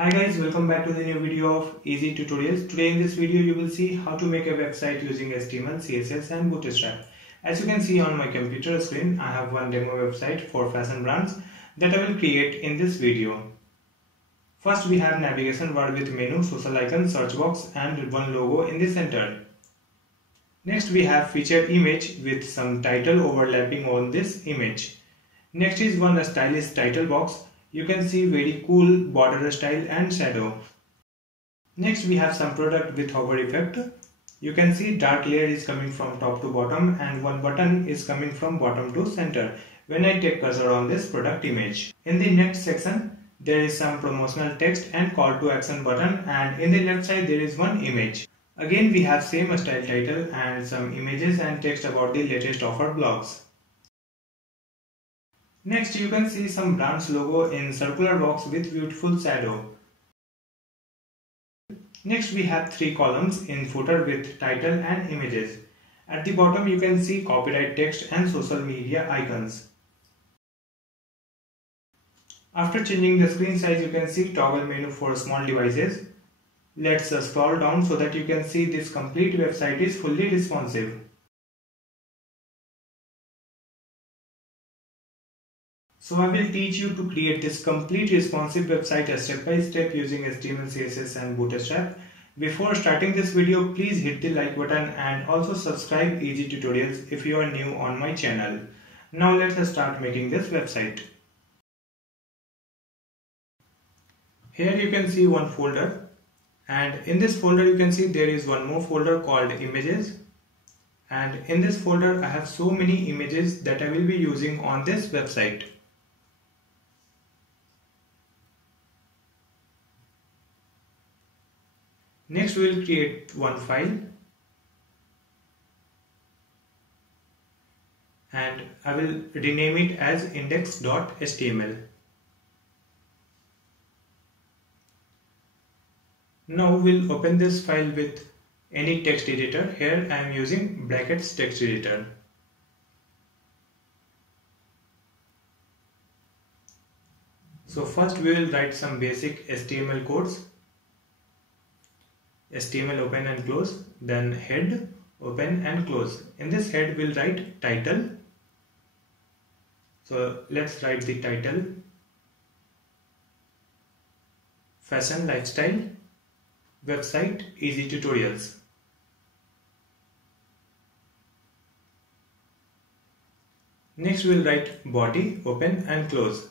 Hi guys, welcome back to the new video of Easy Tutorials. Today in this video you will see how to make a website using HTML, CSS and Bootstrap. As you can see on my computer screen, I have one demo website for fashion brands that I will create in this video. First we have navigation bar with menu, social icon, search box and one logo in the center. Next we have featured image with some title overlapping on this image. Next is one stylish title box. You can see very cool border style and shadow. Next we have some product with hover effect. You can see dark layer is coming from top to bottom and one button is coming from bottom to center when I take cursor on this product image. In the next section there is some promotional text and call to action button, and in the left side there is one image. Again we have same style title and some images and text about the latest offer blogs. Next you can see some brand's logo in circular box with beautiful shadow. Next we have three columns in footer with title and images. At the bottom you can see copyright text and social media icons. After changing the screen size you can see toggle menu for small devices. Let's scroll down so that you can see this complete website is fully responsive. So I will teach you to create this complete responsive website step by step using HTML, CSS and Bootstrap. Before starting this video, please hit the like button and also subscribe Easy Tutorials if you are new on my channel. Now let's start making this website. Here you can see one folder, and in this folder you can see there is one more folder called images, and in this folder I have so many images that I will be using on this website. Next we will create one file and I will rename it as index.html. Now we'll open this file with any text editor. Here I am using brackets text editor. So first we will write some basic HTML codes. HTML open and close, then head open and close. In this head we'll write title. So let's write the title: fashion lifestyle website easy tutorials. Next we'll write body open and close.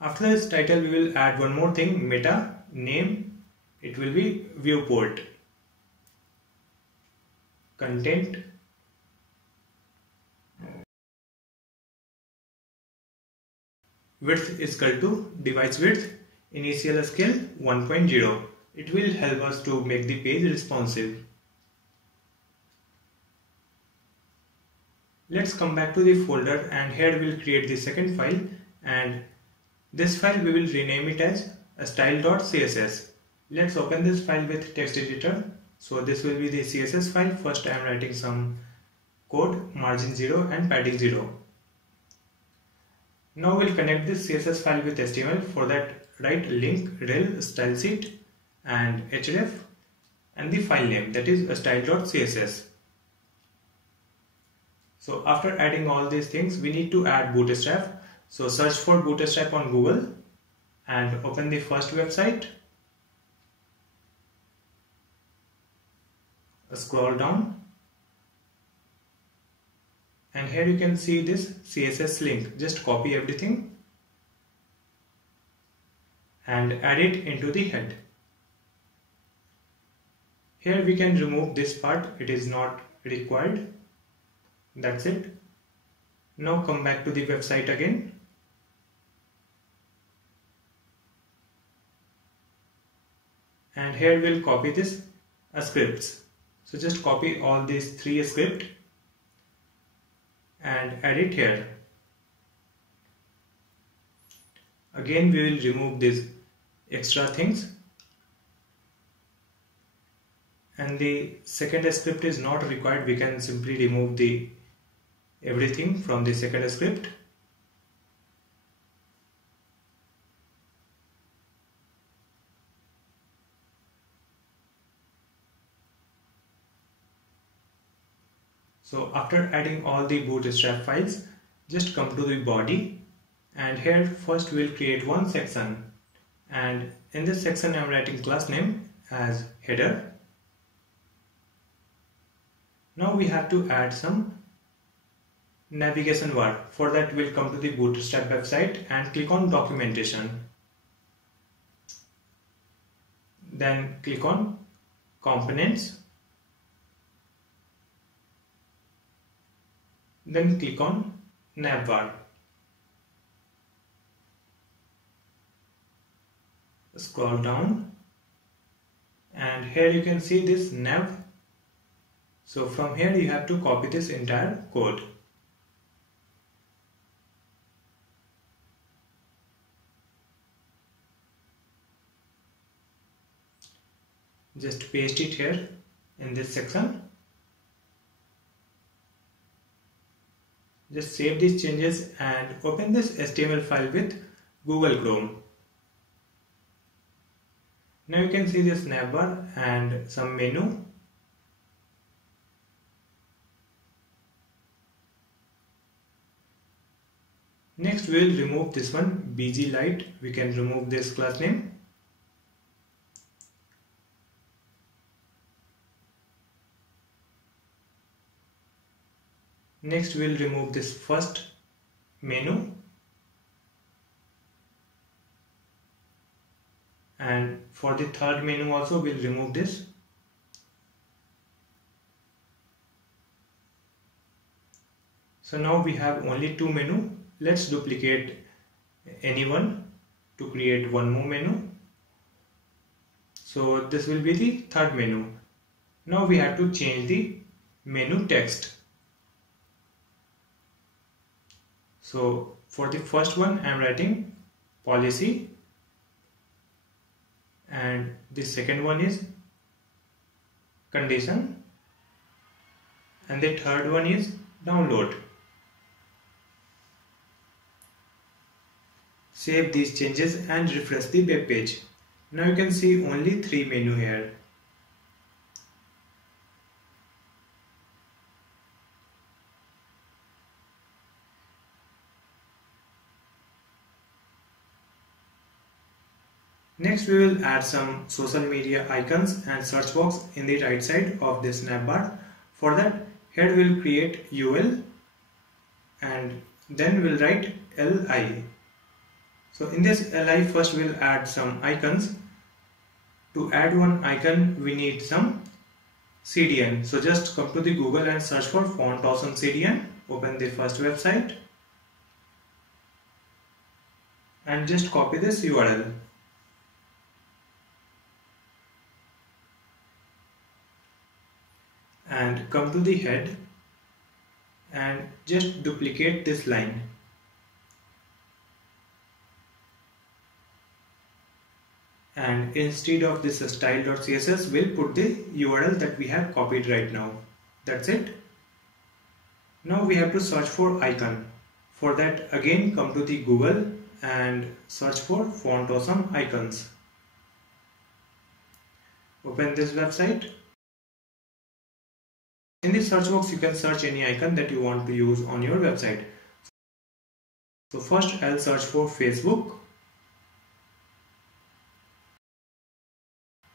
After this title we will add one more thing, meta name. It will be viewport. Content. Width is equal to device width. Initial scale 1.0. It will help us to make the page responsive. Let's come back to the folder, and here we'll create the second file, and this file we will rename it as style.css. Let's open this file with text editor. So this will be the CSS file. First I am writing some code, margin 0 and padding 0. Now we'll connect this CSS file with HTML. For that write link rel style sheet and href and the file name, that is style.css. So after adding all these things we need to add Bootstrap. So search for Bootstrap on Google and open the first website. Scroll down and here you can see this CSS link. Just copy everything and add it into the head. Here we can remove this part, it is not required. That's it. Now come back to the website again. And here we'll copy this scripts. So just copy all these three scripts and add it here. Again we will remove these extra things. And the second script is not required. We can simply remove the everything from the second script. So after adding all the Bootstrap files, just come to the body, and here first we'll create one section, and in this section I'm writing class name as header. Now we have to add some navigation bar. For that we'll come to the Bootstrap website and click on documentation. Then click on components. Then click on Navbar. Scroll down and here you can see this nav. So from here you have to copy this entire code. Just paste it here in this section. Just save these changes and open this HTML file with Google Chrome. Now you can see this navbar and some menu. Next we will remove this one, BG Light. We can remove this class name. Next we will remove this first menu, and for the third menu also we will remove this. So now we have only two menus. Let's duplicate any one to create one more menu. So this will be the third menu. Now we have to change the menu text. So for the first one I am writing policy, and the second one is condition, and the third one is download. Save these changes and refresh the web page. Now you can see only three menus here. Next we will add some social media icons and search box in the right side of this navbar. For that, here we will create UL and then we will write LI. So in this LI first we will add some icons. To add one icon we need some CDN. So just come to the Google and search for Font Awesome CDN. Open the first website and just copy this URL. And come to the head and just duplicate this line. And instead of this style.css, we'll put the URL that we have copied right now. That's it. Now we have to search for icon. For that, again come to the Google and search for Font Awesome icons. Open this website. In the search box you can search any icon that you want to use on your website. So first I'll search for Facebook.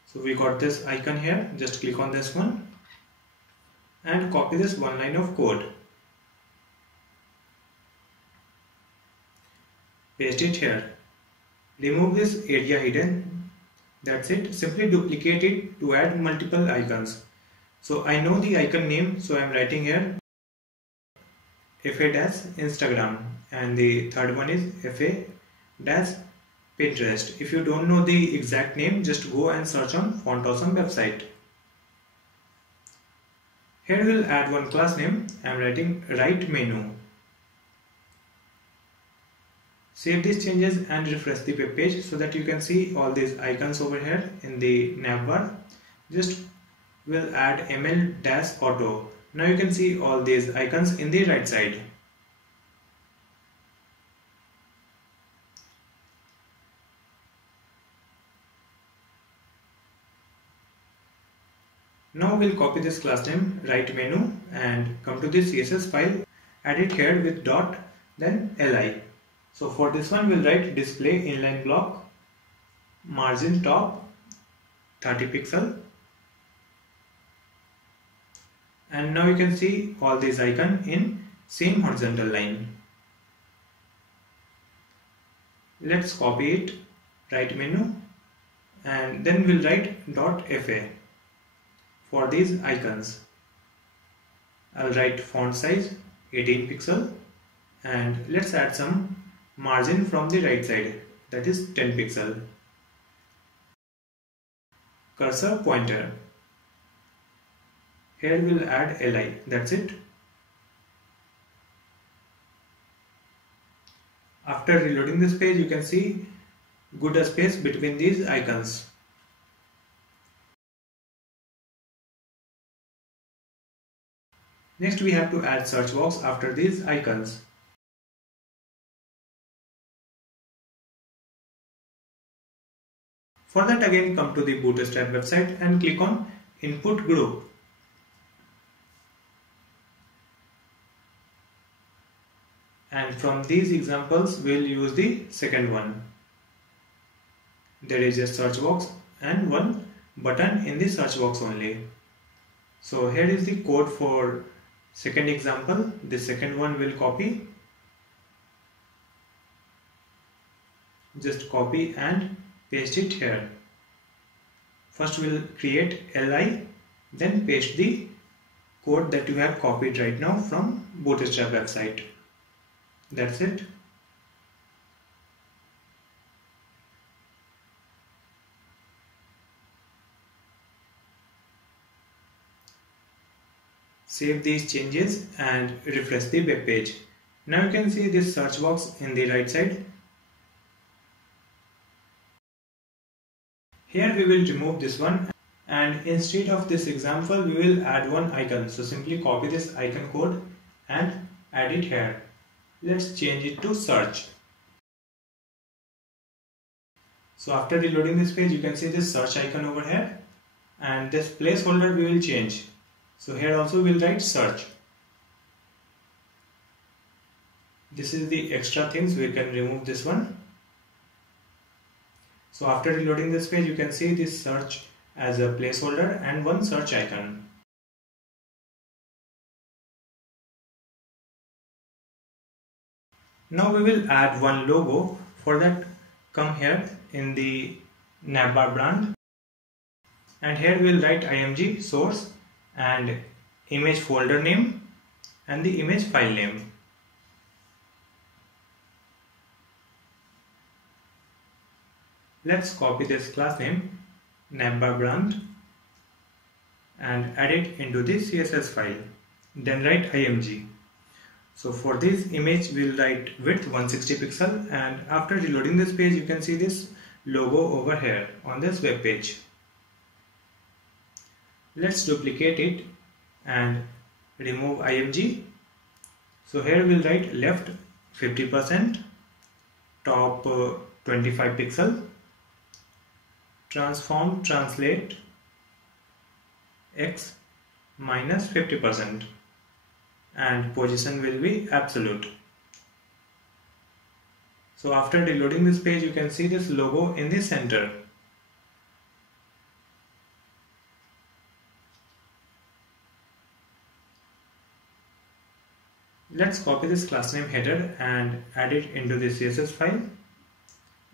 So we got this icon here. Just click on this one and copy this one line of code. Paste it here. Remove this area hidden. That's it. Simply duplicate it to add multiple icons. So I know the icon name, so I am writing here FA-Instagram, and the third one is FA-Pinterest. If you don't know the exact name, just go and search on Font Awesome website. Here we'll add one class name. I am writing right menu. Save these changes and refresh the web page so that you can see all these icons over here in the navbar. Just we'll add ML-auto. Now you can see all these icons in the right side. Now we'll copy this class name, right menu, and come to this CSS file, add it here with dot, then li. So for this one we'll write display inline block, margin top 30 pixel, and now you can see all these icons in same horizontal line. Let's copy it, right menu, and then we'll write dot fa for these icons. I'll write font size 18 pixel, and let's add some margin from the right side, that is 10 pixel. Cursor pointer. Here we'll add li, that's it. After reloading this page, you can see good space between these icons. Next we have to add search box after these icons. For that, again come to the Bootstrap website and click on Input Group. And from these examples we'll use the second one. There is a search box and one button in the search box only. So here is the code for second example. The second one will copy. Just copy and paste it here. First we'll create li, then paste the code that you have copied right now from Bootstrap website. That's it. Save these changes and refresh the web page. Now you can see this search box in the right side. Here we will remove this one, and instead of this example we will add one icon. So simply copy this icon code and add it here. Let's change it to search. So after reloading this page, you can see this search icon over here, and this placeholder we will change. So here also we'll write search. This is the extra things, we can remove this one. So after reloading this page, you can see this search as a placeholder and one search icon. Now we will add one logo. For that, come here in the Navbar brand, and here we will write img source and image folder name and the image file name. Let's copy this class name Navbar brand and add it into the CSS file. Then write img. So for this image we'll write width 160 pixel, and after reloading this page you can see this logo over here on this web page. Let's duplicate it and remove img. So here we'll write left 50%, top 25 pixel, transform translate x minus 50%, and position will be absolute. So after reloading this page you can see this logo in the center. Let's copy this class name header and add it into the CSS file,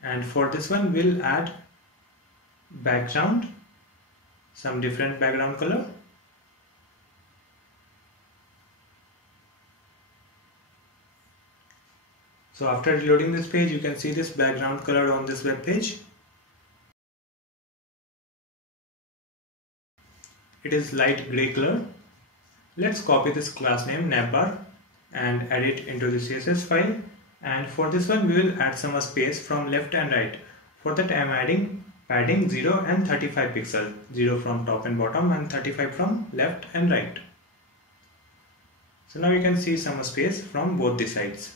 and for this one we'll add background, some different background color. So after reloading this page you can see this background color on this web page. It is light gray color. Let's copy this class name Navbar and add it into the CSS file, and for this one we will add some space from left and right. For that I am adding padding 0 and 35 pixel, 0 from top and bottom and 35 from left and right. So now you can see some space from both the sides.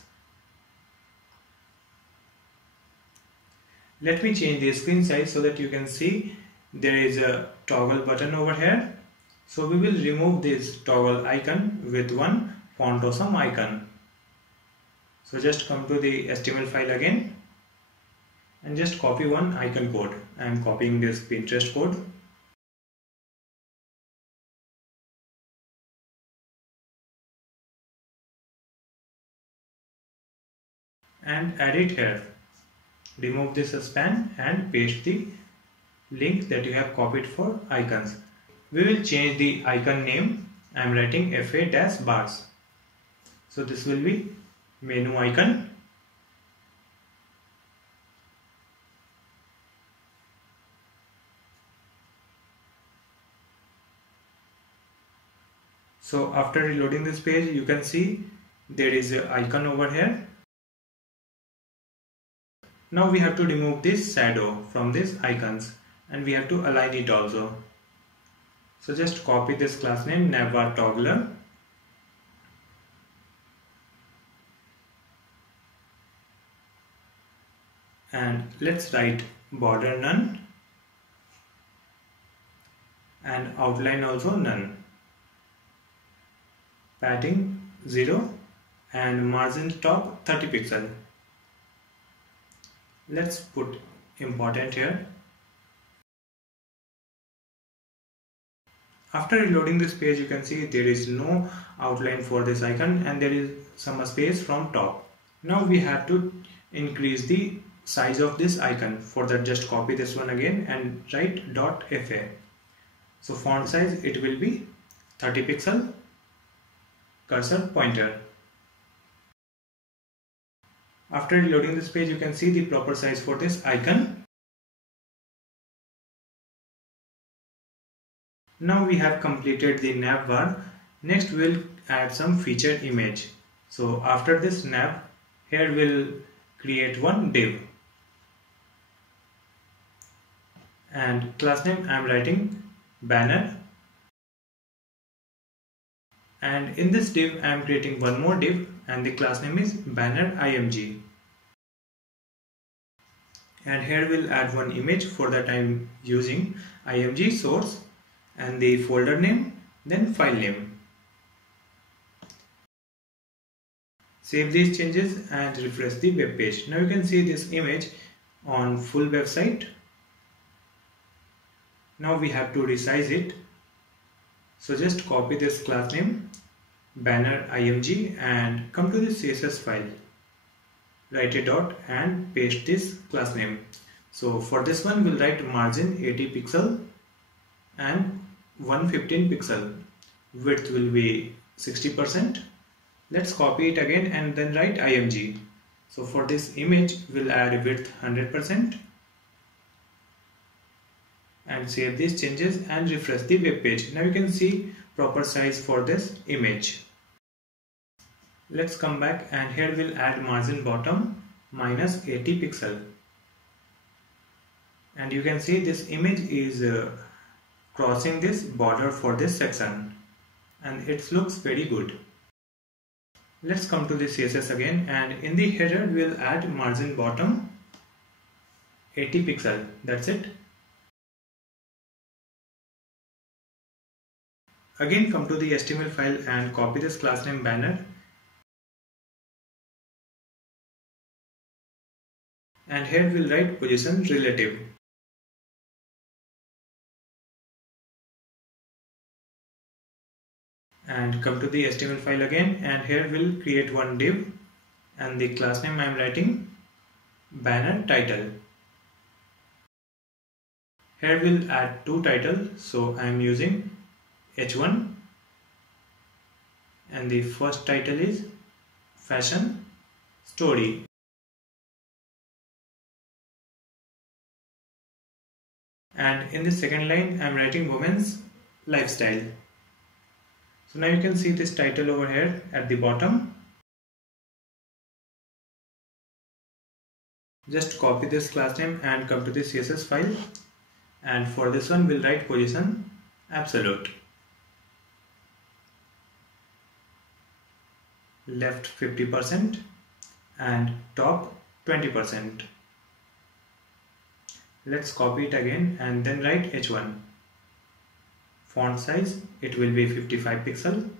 Let me change the screen size so that you can see there is a toggle button over here. So we will remove this toggle icon with one font awesome icon. So just come to the HTML file again and just copy one icon code. I am copying this Pinterest code. And add it here. Remove this span and paste the link that you have copied for icons. We will change the icon name. I am writing FA-bars. So this will be menu icon. So after reloading this page, you can see there is an icon over here. Now we have to remove this shadow from these icons and we have to align it also. So just copy this class name Navbar toggler and let's write border none and outline also none, padding 0 and margin top 30 pixel. Let's put important here. After reloading this page, you can see there is no outline for this icon and there is some space from top. Now we have to increase the size of this icon. For that, just copy this one again and write .fa. So font size, it will be 30 pixel, cursor pointer. After reloading this page, you can see the proper size for this icon. Now we have completed the nav bar. Next we'll add some featured image. So after this nav, here we'll create one div. And class name I am writing banner. And in this div I am creating one more div and the class name is banner img. And here we'll add one image. For that I am using img source and the folder name, then file name. Save these changes and refresh the web page. Now you can see this image on full website. Now we have to resize it. So just copy this class name banner img and come to the CSS file. Write a dot and paste this class name. So for this one we'll write margin 80 pixel and 115 pixel. Width will be 60%. Let's copy it again and then write img. So for this image we'll add width 100% and save these changes and refresh the web page. Now you can see proper size for this image. Let's come back and here we'll add margin bottom minus 80 pixel. And you can see this image is crossing this border for this section and it looks very good. Let's come to the CSS again and in the header we'll add margin bottom 80 pixel. That's it. Again come to the HTML file and copy this class name banner and here we'll write position relative. And come to the HTML file again and here we'll create one div and the class name I am writing banner title. Here we'll add two titles, so I am using h1 and the first title is fashion story. And in the second line I am writing women's lifestyle. So now you can see this title over here at the bottom. Just copy this class name and come to the CSS file and for this one we'll write position absolute. Left 50% and top 20%. Let's copy it again and then write h1. font size, it will be 55 pixel,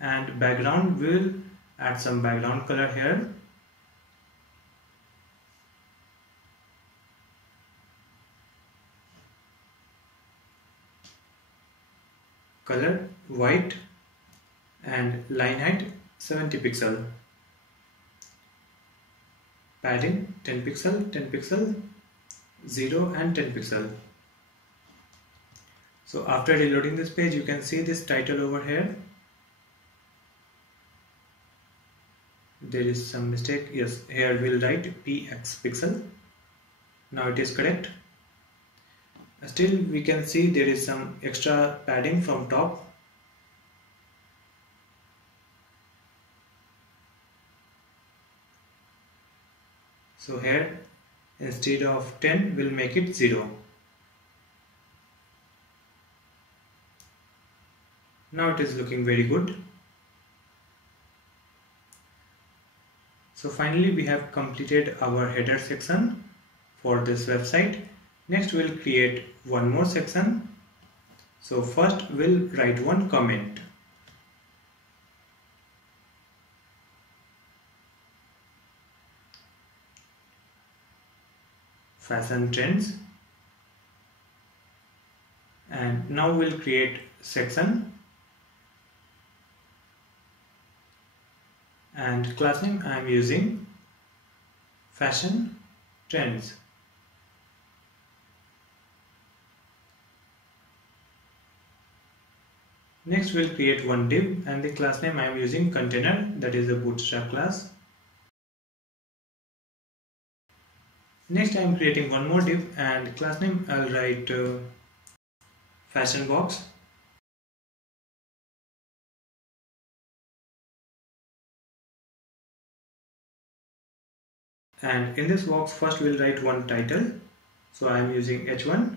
and background, we will add some background color here. Color white, and line height 70 pixel. Padding 10 pixel, 10 pixel, 0 and 10 pixel. So after reloading this page, you can see this title over here. There is some mistake. Yes, here we'll write px pixel. Now it is correct. Still we can see there is some extra padding from top. So here instead of 10 we'll make it 0. Now it is looking very good. So finally we have completed our header section for this website. Next we'll create one more section. So first we'll write one comment. Fashion trends. And now we'll create section. And class name I am using fashion trends. Next we'll create one div, and the class name I am using container, that is the Bootstrap class. Next I am creating one more div, and class name I'll write fashion box. And in this box first we'll write one title. So I am using h1.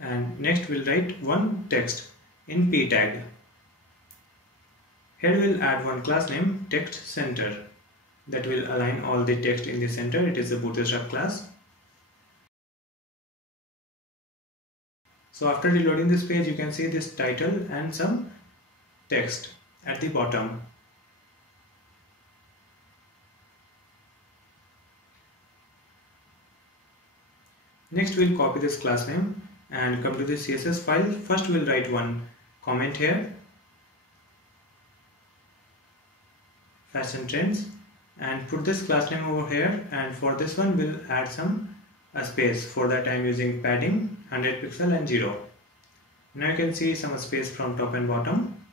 And next we'll write one text in p tag. Here we'll add one class name text center that will align all the text in the center. It is a Bootstrap class. So after reloading this page, you can see this title and some text at the bottom. Next we'll copy this class name and come to the CSS file. First we'll write one comment here, fashion trends, and put this class name over here, and for this one we'll add a space. For that I am using padding 100 pixel and 0. Now you can see some space from top and bottom.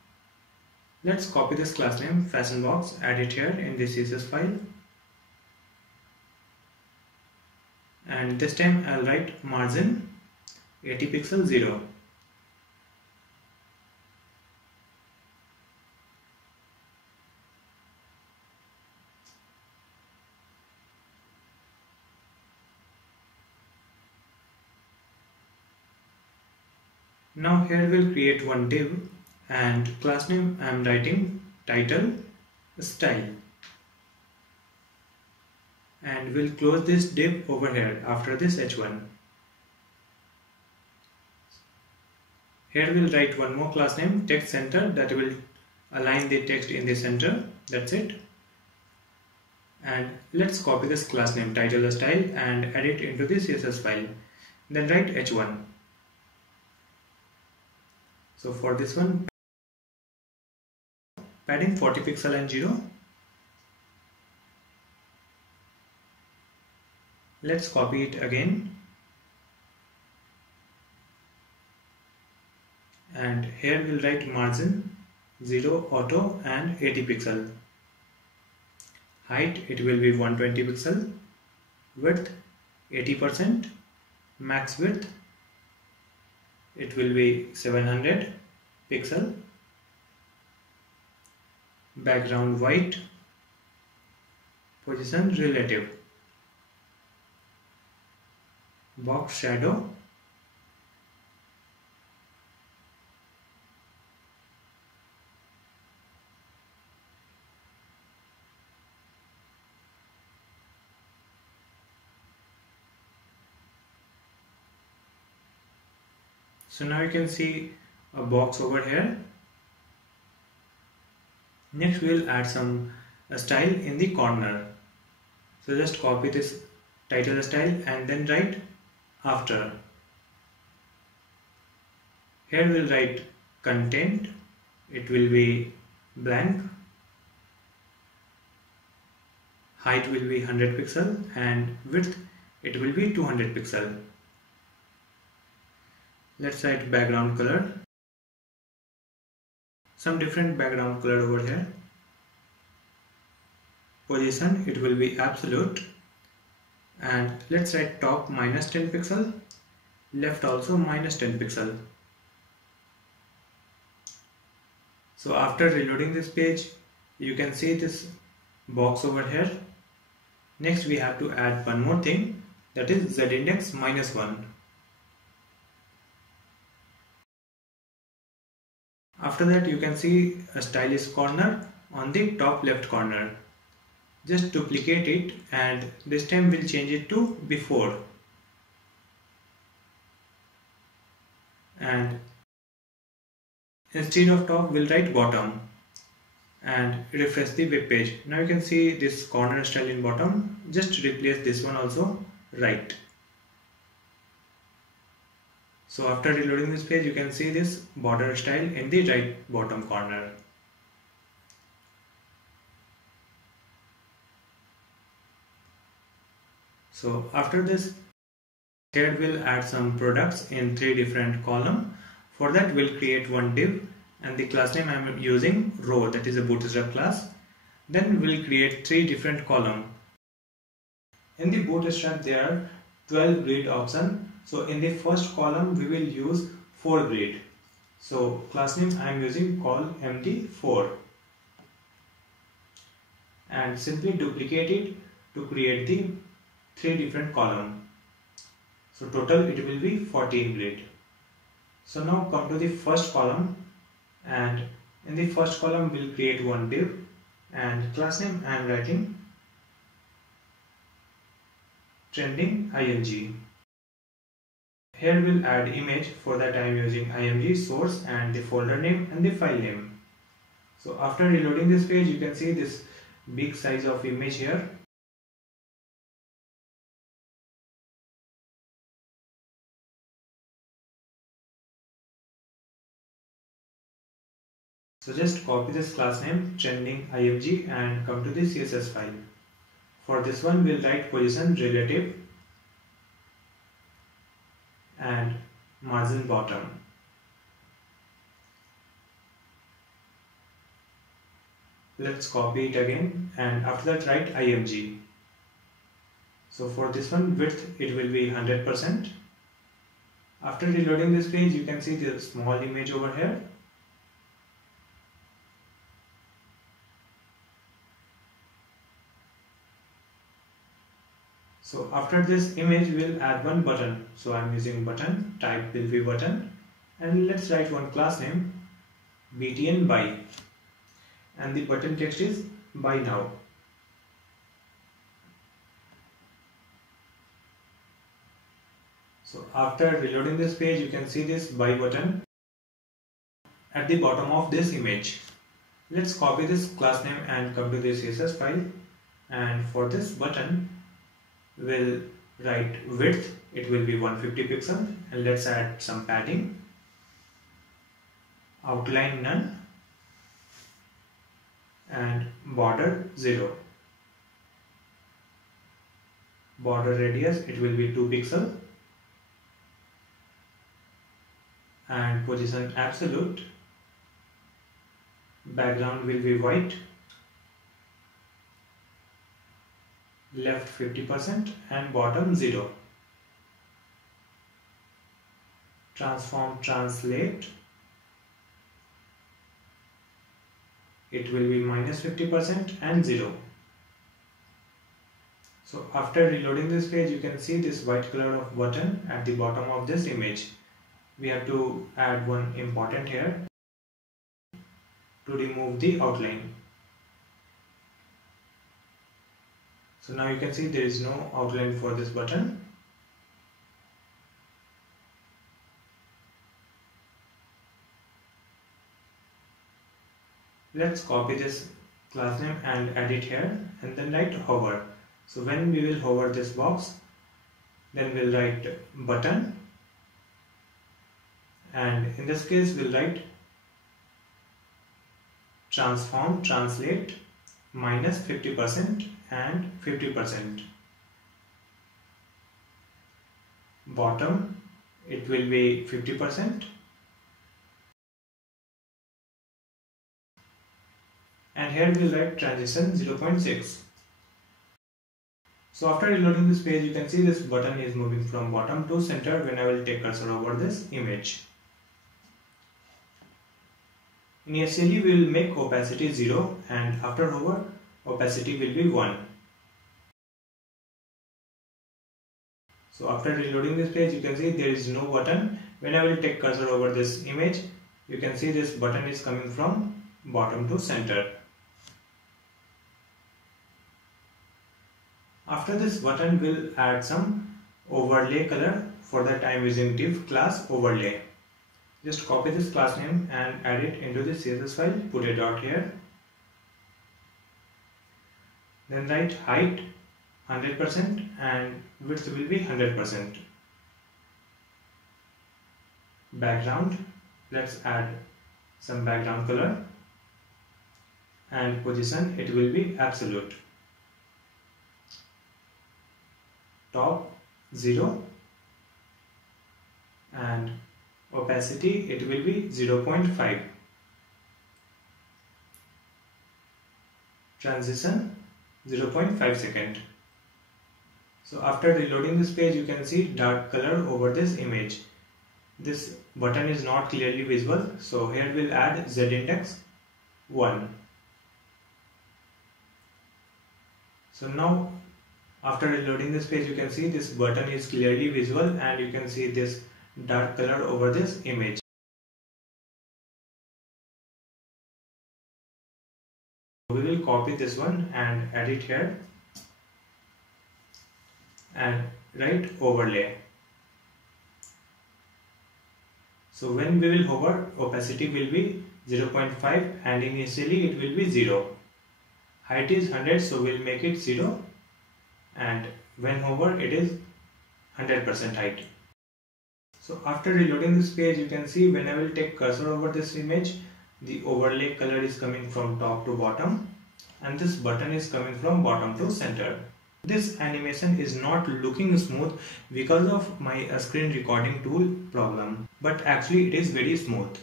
Let's copy this class name fashion box, add it here in the CSS file, and this time I'll write margin 80 pixel 0. Now here we'll create one div, and class name I am writing title style, and we'll close this div over here after this h1. Here we'll write one more class name text center that will align the text in the center. That's it. And let's copy this class name title style and add it into the CSS file. Then write h1. So for this one, padding 40 pixel and 0. Let's copy it again. And here we'll write margin 0 auto and 80 pixel. Height it will be 120 pixel. Width 80%. Max width it will be 700 pixel. Background white. Position relative. Box shadow. So now you can see a box over here. Next we will add some style in the corner. So just copy this title style and then write after. Here we'll write content. It will be blank. Height will be 100 pixel and width it will be 200 pixel. Let's write background color. Some different background color over here. Position it will be absolute, and let's write top minus 10 pixel, left also minus 10 pixel. So after reloading this page, you can see this box over here. Next we have to add one more thing, that is z index -1. After that you can see a stylish corner on the top left corner. Just duplicate it and this time we'll change it to before. And instead of top we'll write bottom and refresh the web page. Now you can see this corner style in bottom. Just replace this one also right. So after reloading this page you can see this border style in the right bottom corner. So after this, here we'll add some products in 3 different columns. For that we'll create one div and the class name I'm using row, that is a Bootstrap class. Then we'll create 3 different columns. In the Bootstrap there are 12 grid options. So in the first column we will use 4 grid. So class name I am using call MD4 and simply duplicate it to create the 3 different columns. So total it will be 14 grid. So now come to the first column, and in the first column we'll create one div and class name I am writing trending img. Here we'll add image. For that I am using img source and the folder name and the file name. So after reloading this page you can see this big size of image here. So just copy this class name trending img and come to the CSS file. For this one we'll write position relative and margin bottom. Let's copy it again and after that write img. So for this one width it will be 100%. After reloading this page you can see the small image over here. So after this image we'll add one button. So I'm using button, type will be button, and let's write one class name btn buy, and the button text is buy now. So after reloading this page you can see this buy button at the bottom of this image. Let's copy this class name and come to the CSS file, and for this button we'll write width, it will be 150 pixel, and let's add some padding, outline none, and border 0. Border radius it will be 2 pixel, and position absolute. Background will be white, left 50% and bottom 0. Transform translate, it will be -50% and 0. So after reloading this page you can see this white color of button at the bottom of this image. We have to add one important here to remove the outline. So now you can see there is no outline for this button. Let's copy this class name and add it here and then write hover. So when we will hover this box, then we'll write button, and in this case we'll write transform translate minus 50% and 50%. Bottom, it will be 50%, and here we'll write transition 0.6. So after reloading this page, you can see this button is moving from bottom to center when I will take cursor over this image. Initially we will make opacity 0, and after hover opacity will be 1. So after reloading this page, you can see there is no button. When I will take cursor over this image, you can see this button is coming from bottom to center. After this button, we'll add some overlay color. For that I am using div class overlay. Just copy this class name and add it into the CSS file. Put a dot here. Then write height 100% and width will be 100%. Background, let's add some background color, and position, it will be absolute. Top 0 and opacity, it will be 0.5. Transition 0.5 second. So after reloading this page, you can see dark color over this image. This button is not clearly visible, so here we'll add Z index 1. So now after reloading this page, you can see this button is clearly visible and you can see this dark color over this image. We will copy this one and add it here and write overlay. So when we will hover, opacity will be 0.5 and initially it will be 0. Height is 100, so we'll make it 0, and when hover it is 100% height. So after reloading this page, you can see when I will take cursor over this image, the overlay color is coming from top to bottom and this button is coming from bottom to center. This animation is not looking smooth because of my screen recording tool problem, but actually it is very smooth.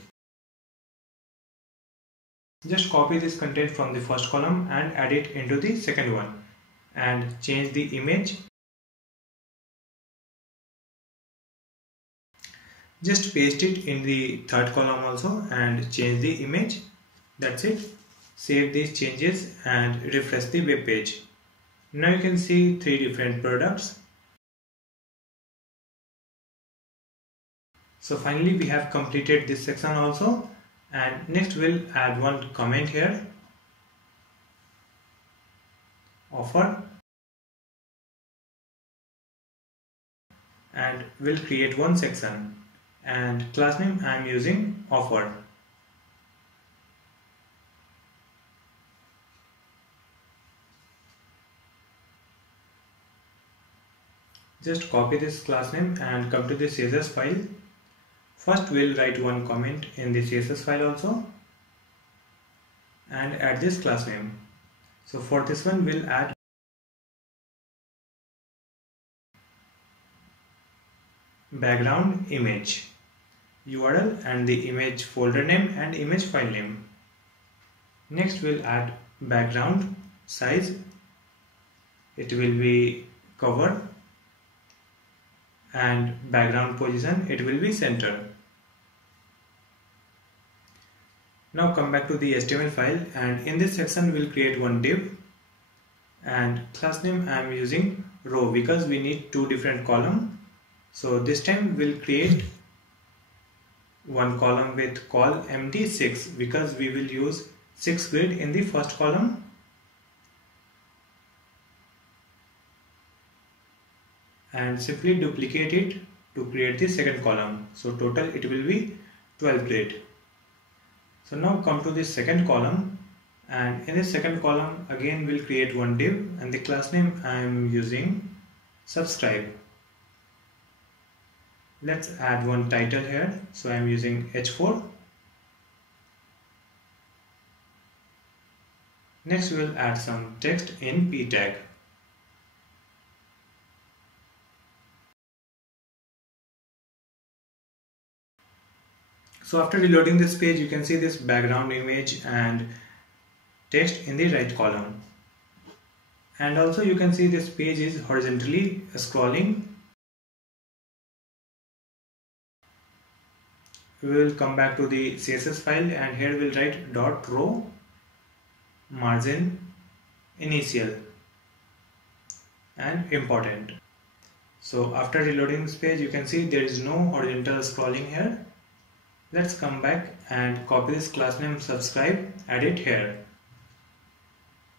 Just copy this content from the first column and add it into the second one and change the image. Just paste it in the third column also and change the image. That's it. Save these changes and refresh the web page. Now you can see 3 different products. So finally we have completed this section also, and next we'll add one comment here. Offer, and we'll create one section, and class name I am using offer. Just copy this class name and come to the CSS file. First we'll write one comment in the CSS file also and add this class name. So for this one we'll add background image URL and the image folder name and image file name. Next we'll add background size. It will be cover, and background position, it will be center. Now come back to the HTML file, and in this section we'll create one div, and class name I am using row because we need 2 different columns. So this time we'll create one column with col MD6 because we will use 6 grid in the first column. And simply duplicate it to create the second column. So total it will be 12 grid. So now come to the second column, and in the second column again we'll create one div, and the class name I am using subscribe. Let's add one title here, so I am using h4. Next we will add some text in p tag. So after reloading this page, you can see this background image and text in the right column. And also you can see this page is horizontally scrolling. We will come back to the CSS file, and here we'll write dot row margin initial and important. So after reloading this page, you can see there is no horizontal scrolling here. Let's come back and copy this class name subscribe, add it here.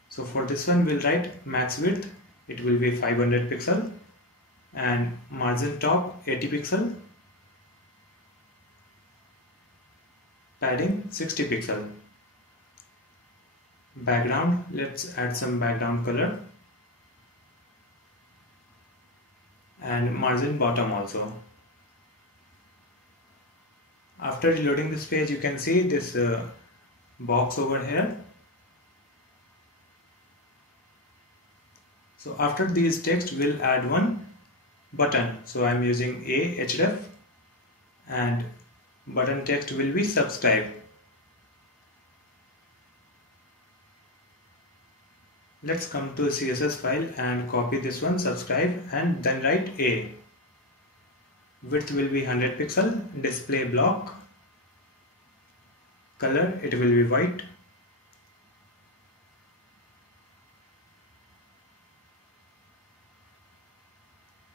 So for this one we'll write max width, it will be 500 pixel, and margin top 80 pixel, padding 60 pixel. Background, let's add some background color, and margin bottom also. After reloading this page, you can see this box over here. So after these text, we'll add one button. So I'm using a href, and button text will be subscribe. Let's come to CSS file and copy this one subscribe, and then write a. Width will be 100 pixel, display block, color it will be white,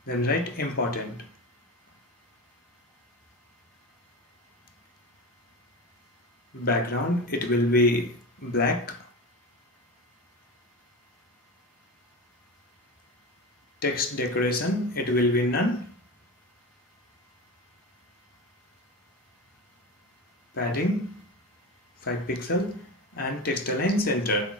then write important. Background it will be black, text decoration it will be none, padding 5 pixel, and text align center.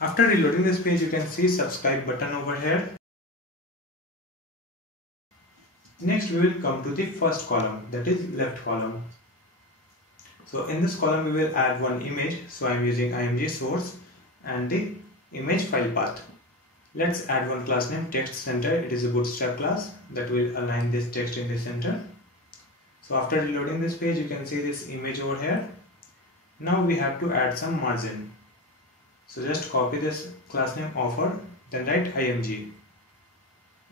After reloading this page, you can see subscribe button over here. Next we will come to the first column, that is left column. So in this column we will add one image, so I am using img source and the image file path. Let's add one class name text center. It is a bootstrap class that will align this text in the center. So after reloading this page, you can see this image over here. Now we have to add some margin. So just copy this class name offer, then write img.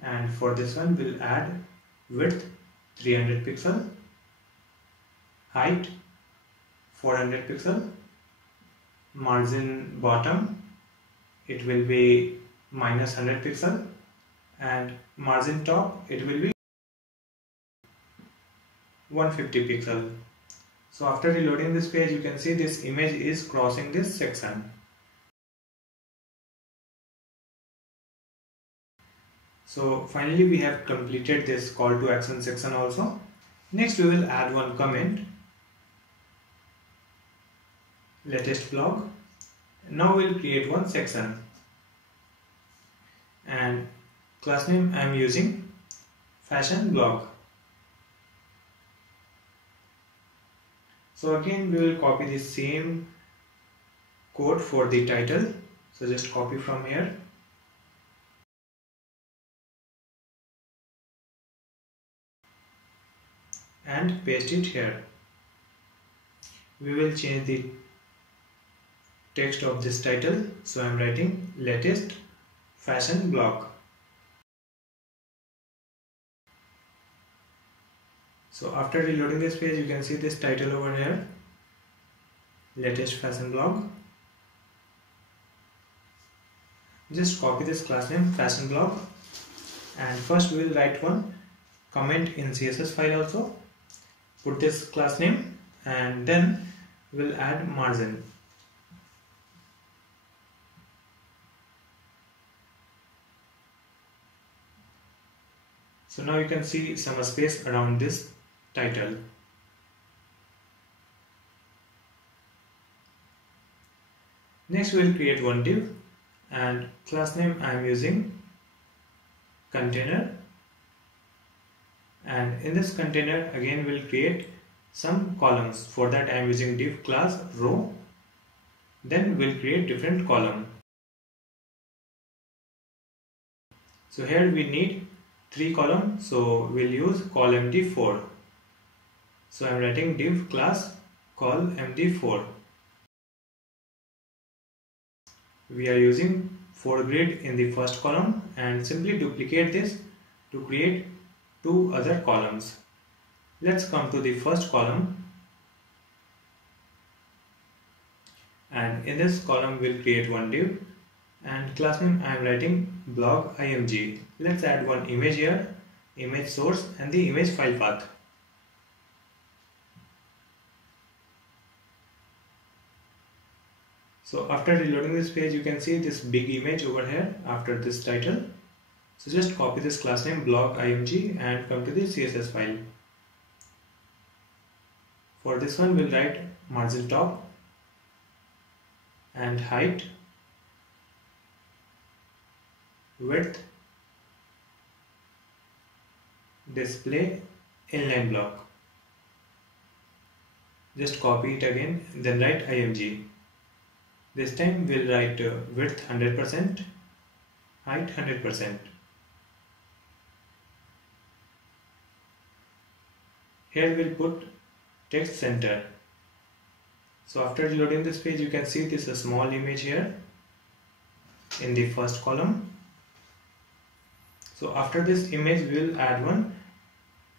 And for this one we'll add width 300 pixel, height 400 pixel, margin bottom it will be minus 100 pixel, and margin top it will be 150 pixel. So after reloading this page, you can see this image is crossing this section. So finally we have completed this call to action section also. Next we will add one comment, latest blog. Now we'll create one section, and class name I am using fashion blog. So again we will copy the same code for the title. So just copy from here and paste it here. We will change the text of this title. So I am writing latest fashion blog. So after reloading this page, you can see this title over here, latest fashion blog. Just copy this class name fashion blog, and first we will write one comment in CSS file also. Put this class name, and then we'll add margin. So now you can see some space around this title. Next we will create one div, and class name I am using container, and in this container again we'll create some columns. For that I am using div class row. Then we'll create different column. So here we need 3 columns, so we'll use colMD4. So I'm writing div class colMD4. We are using 4 grid in the first column and simply duplicate this to create 2 other columns. Let's come to the first column, and in this column we'll create one div, and class name I am writing blog img. Let's add one image here, image source and the image file path. So after reloading this page, you can see this big image over here after this title. So just copy this class name blog img and come to the CSS file. For this one we'll write margin top and height, width, display, inline block. Just copy it again, then write img. This time we'll write width 100%, height 100%. Here we'll put text center. So after reloading this page, you can see this small image here in the first column. So after this image we'll add one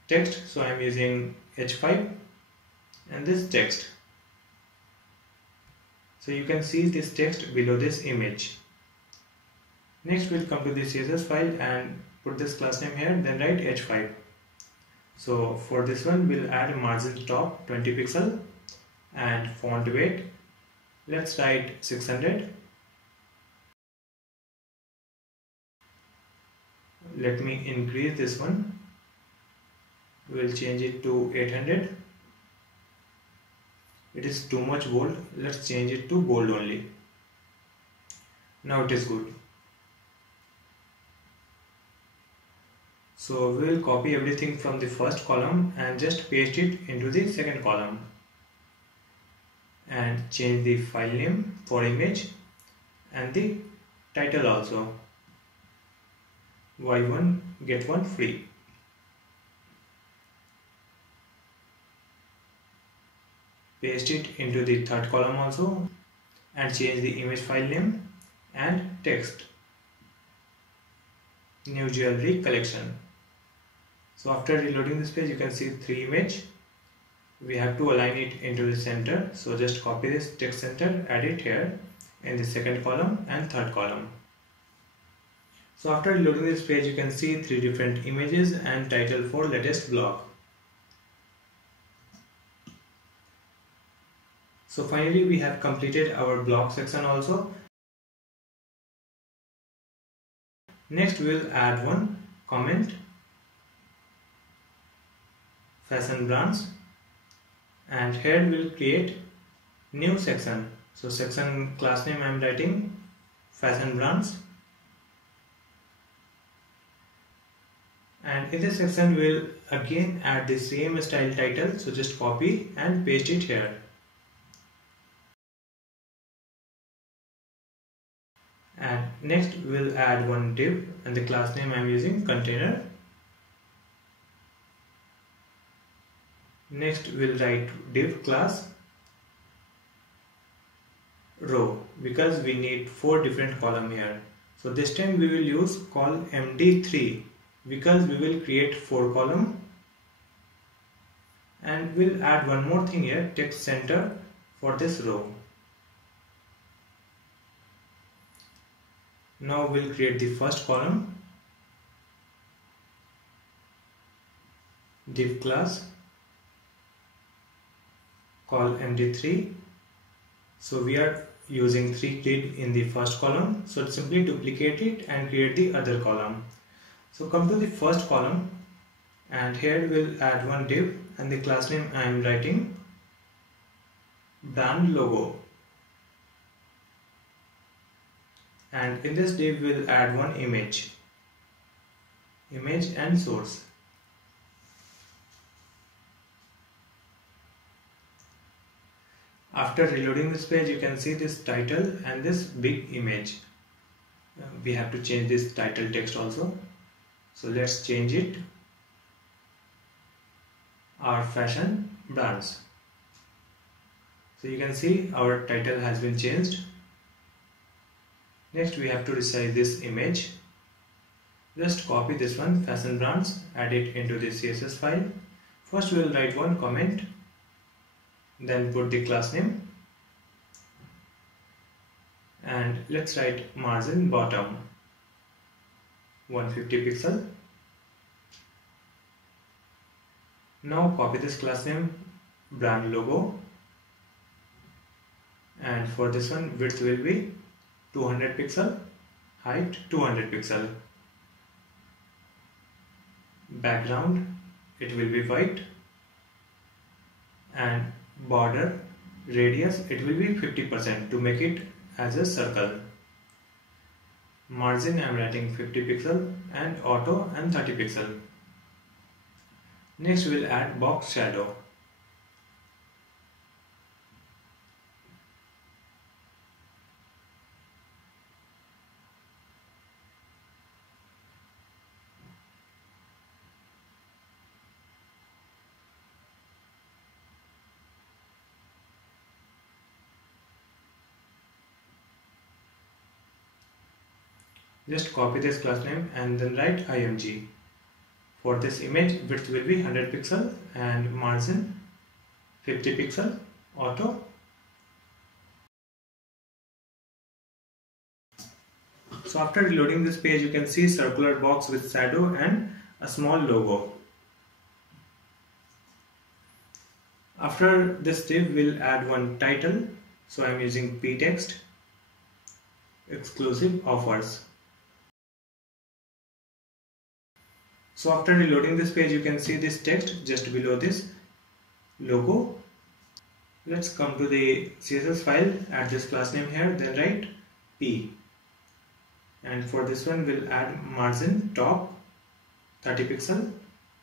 text. So I'm using H5 and this text. So you can see this text below this image. Next we'll come to the CSS file and put this class name here, then write H5. So for this one we'll add margin top 20 pixel and font weight, let's write 600. Let me increase this one, we'll change it to 800. It is too much bold, let's change it to bold only. Now it is good. So we will copy everything from the first column and just paste it into the second column. And change the file name for image and the title also. Buy one, get one free. Paste it into the third column also and change the image file name and text. New jewelry collection. So after reloading this page, you can see 3 images. We have to align it into the center. So just copy this text center, add it here in the second column and third column. So after reloading this page, you can see 3 different images and title for latest blog. So finally we have completed our blog section also. Next we will add one comment, fashion brands, and here we will create new section. So section class name I am writing fashion brands, and in this section we will again add the same style title. So just copy and paste it here. And next we'll add one div and the class name I am using container. Next we'll write div class row because we need 4 different columns here. So this time we will use call MD3 because we will create 4 columns. And we'll add one more thing here, text center for this row. Now we'll create the first column, div class call MD3. So we are using 3 grid in the first column, so simply duplicate it and create the other column. So come to the first column and here we'll add one div, and the class name I am writing brand logo, and in this div we'll add one image and source. After reloading this page, you can see this title and this big image. We have to change this title text also, so let's change it. Our fashion brands. So you can see our title has been changed. Next we have to resize this image. Just copy this one, fashion brands, add it into the CSS file. First we will write one comment, then put the class name, and let's write margin bottom 150 pixel. Now copy this class name brand logo, and for this one width will be 200 pixel, height 200 pixel, background it will be white, and border radius it will be 50% to make it as a circle. Margin I am writing 50 pixel and auto and 30 pixel. Next we will add box shadow. Just copy this class name and then write img. For this image, width will be 100 pixel and margin 50 pixel, auto. So after reloading this page, you can see circular box with shadow and a small logo. After this div, we'll add one title. So I'm using ptext, exclusive offers. So after reloading this page, you can see this text just below this logo. Let's come to the CSS file, add this class name here, then write p. And for this one, we'll add margin top 30 pixel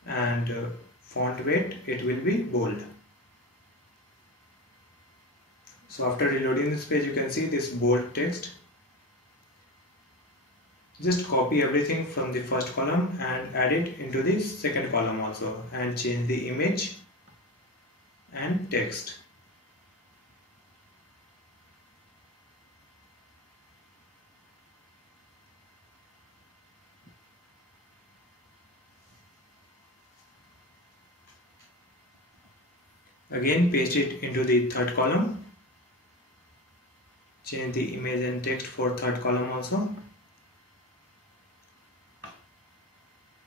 and font weight, it will be bold. So after reloading this page, you can see this bold text. Just copy everything from the first column and add it into the second column also, and change the image and text. Again paste it into the third column. Change the image and text for third column also.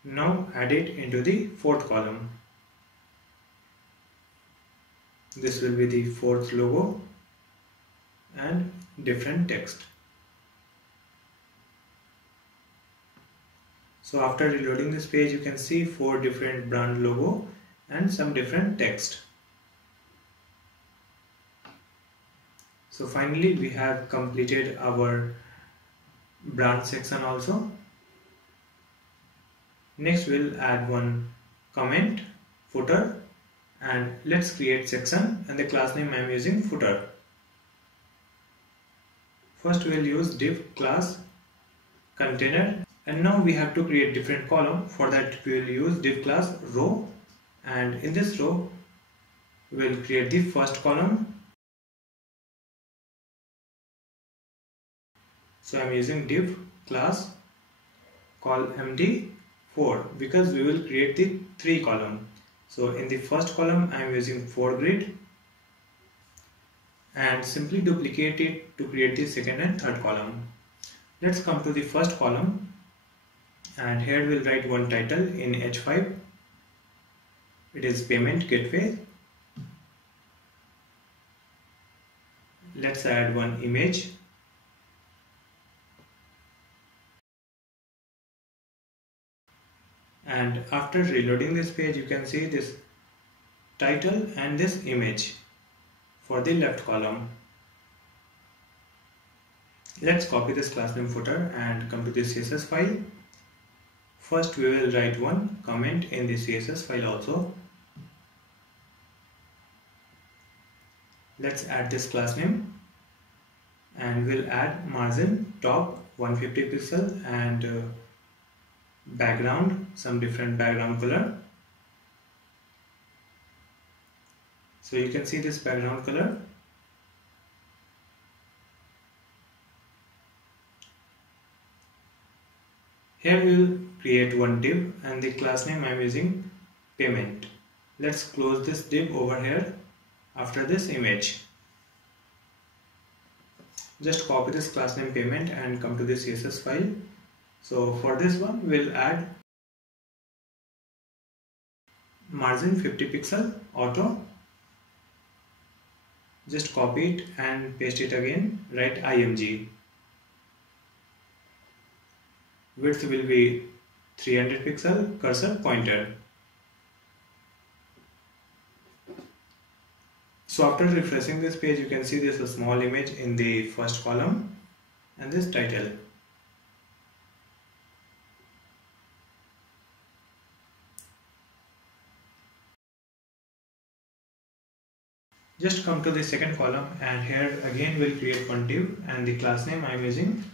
Now add it into the fourth column. This will be the fourth logo and different text. So after reloading this page, you can see 4 different brand logo and some different text. So finally we have completed our brand section also. Next we'll add one comment, footer, and let's create section, and the class name I am using footer. First we'll use div class container, and now we have to create different column. For that we will use div class row, and in this row we will create the first column. So I am using div class call md4 because we will create the 3 column. So in the first column I am using 4 grid and simply duplicate it to create the second and third column. Let's come to the first column, and here we'll write one title in H5. It is payment gateway. Let's add one image. And after reloading this page, you can see this title and this image for the left column. Let's copy this class name footer and come to the CSS file. First we will write one comment in the CSS file also. Let's add this class name and we'll add margin top 150 pixel and background, some different background color. So you can see this background color. Here we will create one div and the class name I am using payment. Let's close this div over here after this image. Just copy this class name payment and come to the CSS file. So for this one we'll add margin 50 pixel auto. Just copy it and paste it again, write img. Width will be 300 pixel, cursor pointer. So after refreshing this page, you can see there's a small image in the first column and this title. Just come to the second column and here again we'll create one div and the class name I am using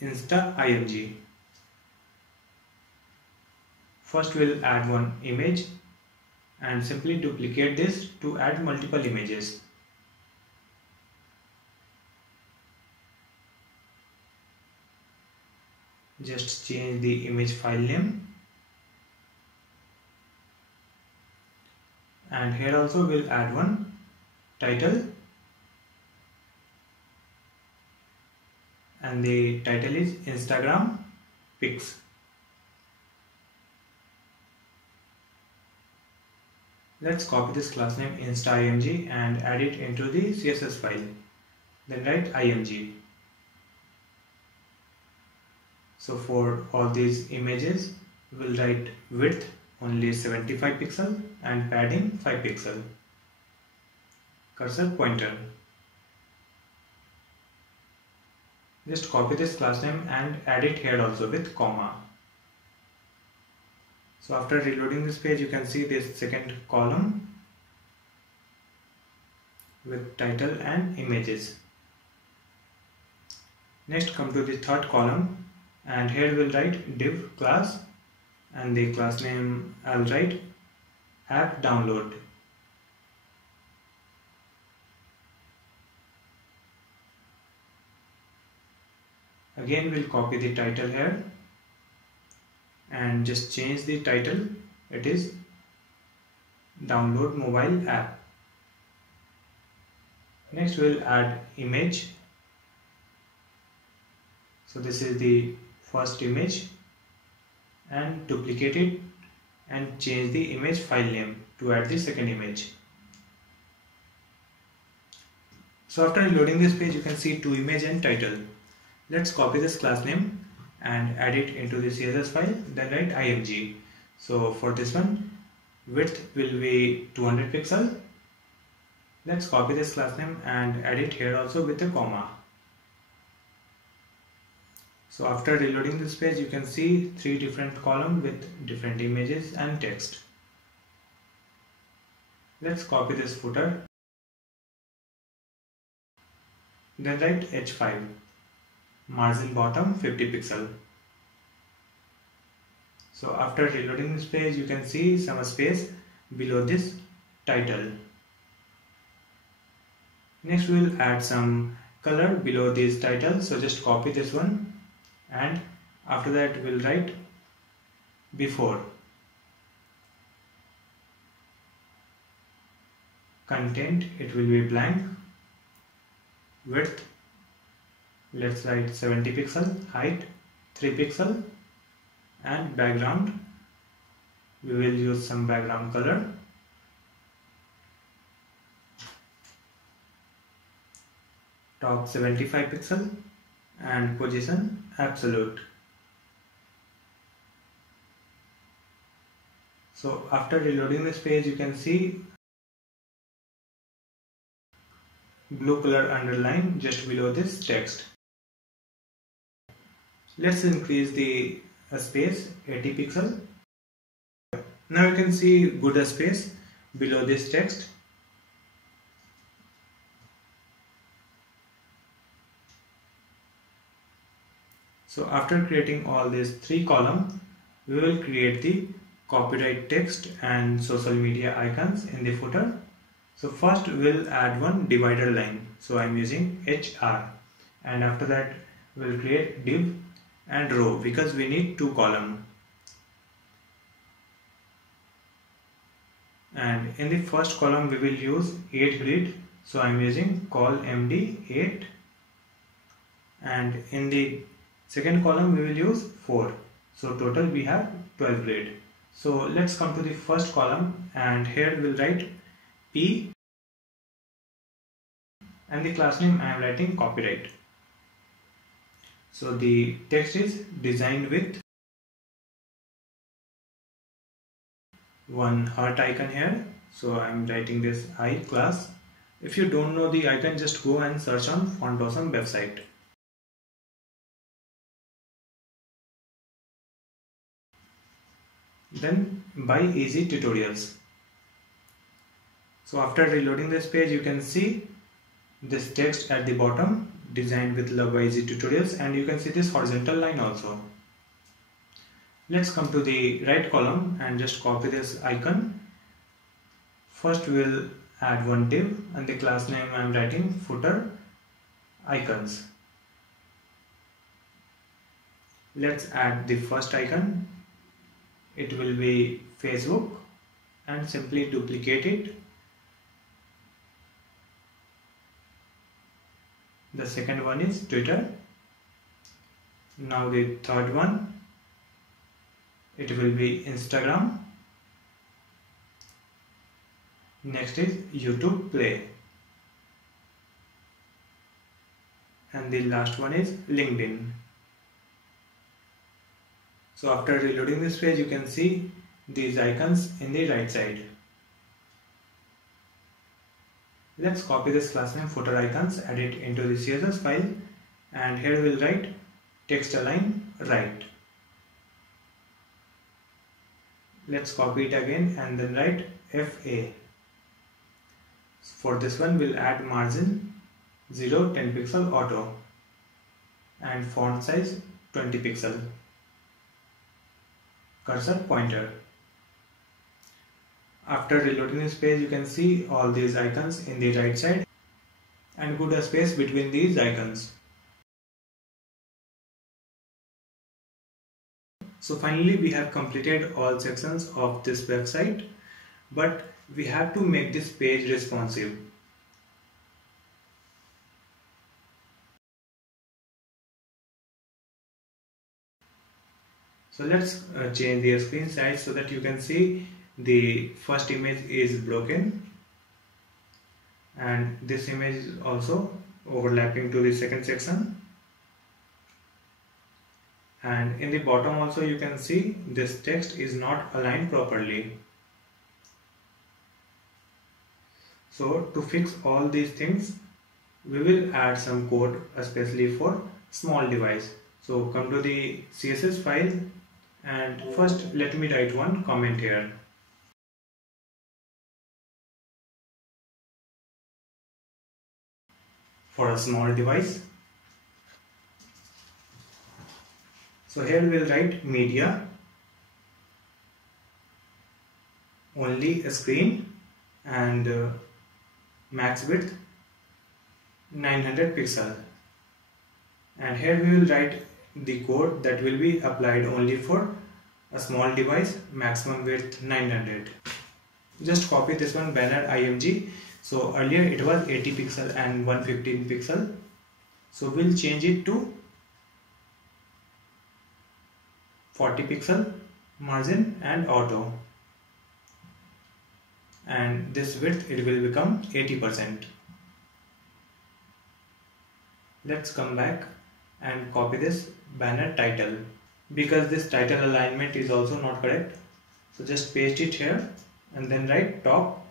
Insta img. First we'll add one image and simply duplicate this to add multiple images. Just change the image file name. And here also we'll add one title. And the title is Instagram pics. Let's copy this class name Insta img and add it into the CSS file. Then write img. So for all these images, we'll write width only 75 pixel and padding 5 pixel. Cursor pointer. Just copy this class name and add it here also with comma. So after reloading this page, you can see this second column with title and images. Next come to the third column and here we'll write div class and the class name I'll write app download. Again we'll copy the title here and just change the title. It is download mobile app. Next we'll add image. So this is the first image and duplicate it and change the image file name to add the second image. So after loading this page, you can see two image and title. Let's copy this class name and add it into the CSS file, then write img. So for this one, width will be 200 pixel. Let's copy this class name and add it here also with a comma. So after reloading this page, you can see three different columns with different images and text. Let's copy this footer. Then write h5. Margin bottom 50 pixel. So after reloading this page, you can see some space below this title. Next we will add some color below this title. So just copy this one and after that we'll write before. Content, it will be blank. Width, let's write 70 pixel, height 3 pixel and background, we will use some background color. Top 75 pixel and position absolute. So after reloading this page, you can see blue color underline just below this text. Let's increase the space 80 pixel. Now you can see good space below this text. So after creating all these 3 columns, we will create the copyright text and social media icons in the footer. So first we'll add one divider line. So I'm using HR, and after that we'll create div and row because we need 2 columns. And in the first column we will use 8 grid. So I'm using col MD 8, and in the second column we will use 4. So total we have 12 grid. So let's come to the first column, and here we'll write P, and the class name I am writing copyright. So the text is designed with one heart icon here. So I am writing this I class. If you don't know the icon, just go and search on Font Awesome website. Then buy easy tutorials. So after reloading this page, you can see this text at the bottom, designed with love by easy tutorials, and you can see this horizontal line also. Let's come to the right column and just copy this icon. First we will add one div, and the class name I am writing footer icons. Let's add the first icon. It will be Facebook, and simply duplicate it. The second one is Twitter. Now the third one, it will be Instagram. Next is YouTube Play. And the last one is LinkedIn. So after reloading this page, you can see these icons in the right side. Let's copy this class name footer icons, add it into the CSS file, and here we'll write text align right. Let's copy it again and then write FA. For this one we'll add margin 0 10 pixel auto and font size 20 pixel. Cursor pointer. After reloading this page, you can see all these icons in the right side and good space between these icons. So finally we have completed all sections of this website, but we have to make this page responsive. So let's change the screen size so that you can see the first image is broken and this image is also overlapping to the second section, and in the bottom also you can see this text is not aligned properly. So to fix all these things, we will add some code especially for small device. So come to the CSS file, and first let me write one comment here. For a small device. So here we will write media, only a screen, and max width 900 pixel. And here we will write the code that will be applied only for a small device, maximum width 900. Just copy this one banner img. So earlier it was 80 pixel and 115 pixel. So we'll change it to 40 pixel margin and auto. And this width it will become 80%. Let's come back and copy this banner title, because this title alignment is also not correct. So just paste it here and then write top,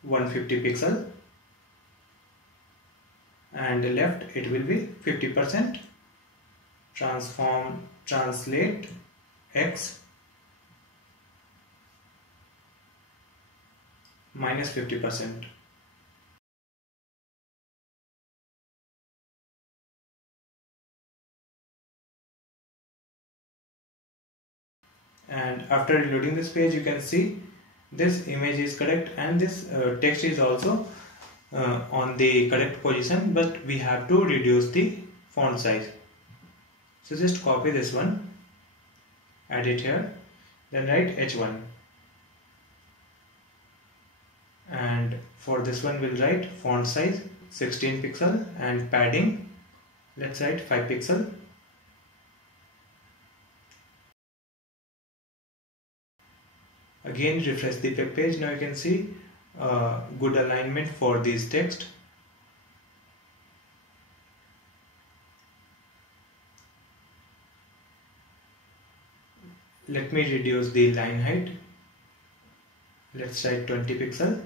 (150 pixel) and left it will be 50%. Translate X minus 50%. And after reloading this page, you can see this image is correct and this text is also on the correct position, but we have to reduce the font size. So just copy this one, add it here, then write H1, and for this one we'll write font size 16 pixel and padding, let's write 5 pixel. Again refresh the web page. Now you can see good alignment for this text. Let me reduce the line height. Let's write 20 pixel.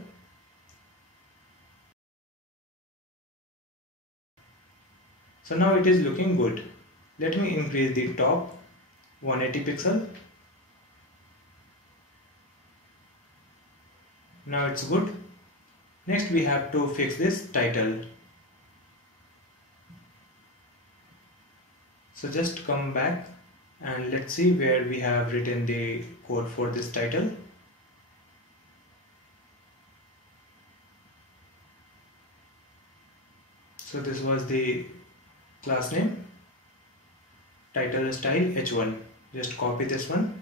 So now it is looking good. Let me increase the top 180 pixel. Now it's good. Next we have to fix this title. So just come back and let's see where we have written the code for this title. So this was the class name, title style H1. Just copy this one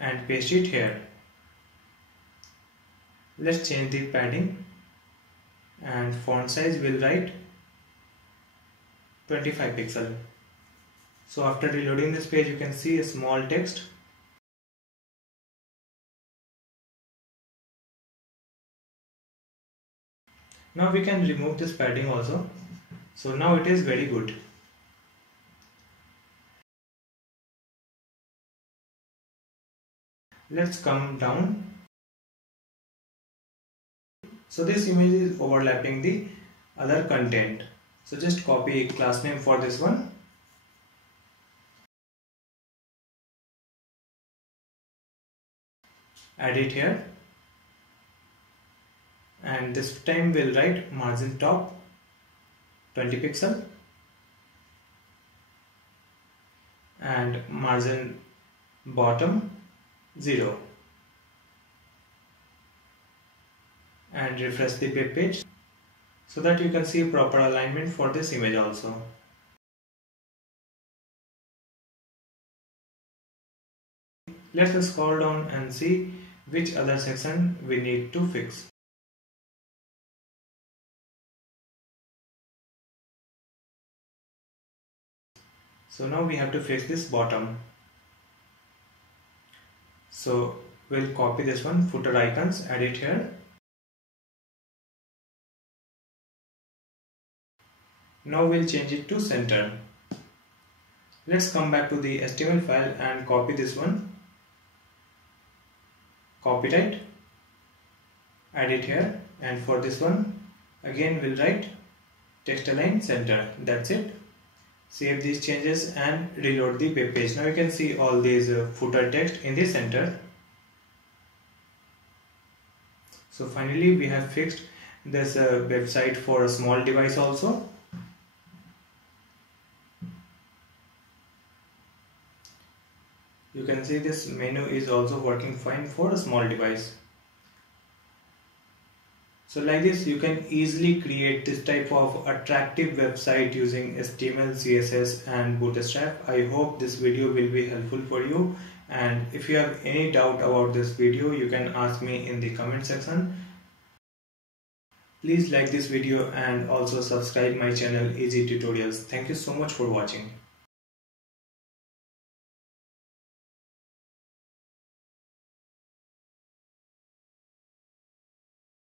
and paste it here. Let's change the padding and font size will write 25 pixel. So after reloading this page, you can see a small text. Now we can remove this padding also. So now it is very good. Let's come down. So this image is overlapping the other content. So just copy class name for this one. Add it here. And this time we'll write margin top 20 pixel and margin bottom 0. And refresh the web page so that you can see proper alignment for this image also. Let's scroll down and see which other section we need to fix. So now we have to fix this bottom. So we'll copy this one, footer icons, add it here. Now we'll change it to center. Let's come back to the HTML file and copy this one. Copyright, add it here, and for this one again we'll write text align center. That's it. Save these changes and reload the web page. Now you can see all these footer text in the center. So finally we have fixed this website for a small device also. You can see this menu is also working fine for a small device. So like this you can easily create this type of attractive website using HTML, CSS and Bootstrap. I hope this video will be helpful for you, and if you have any doubt about this video you can ask me in the comment section. Please like this video and also subscribe my channel Easy Tutorials. Thank you so much for watching.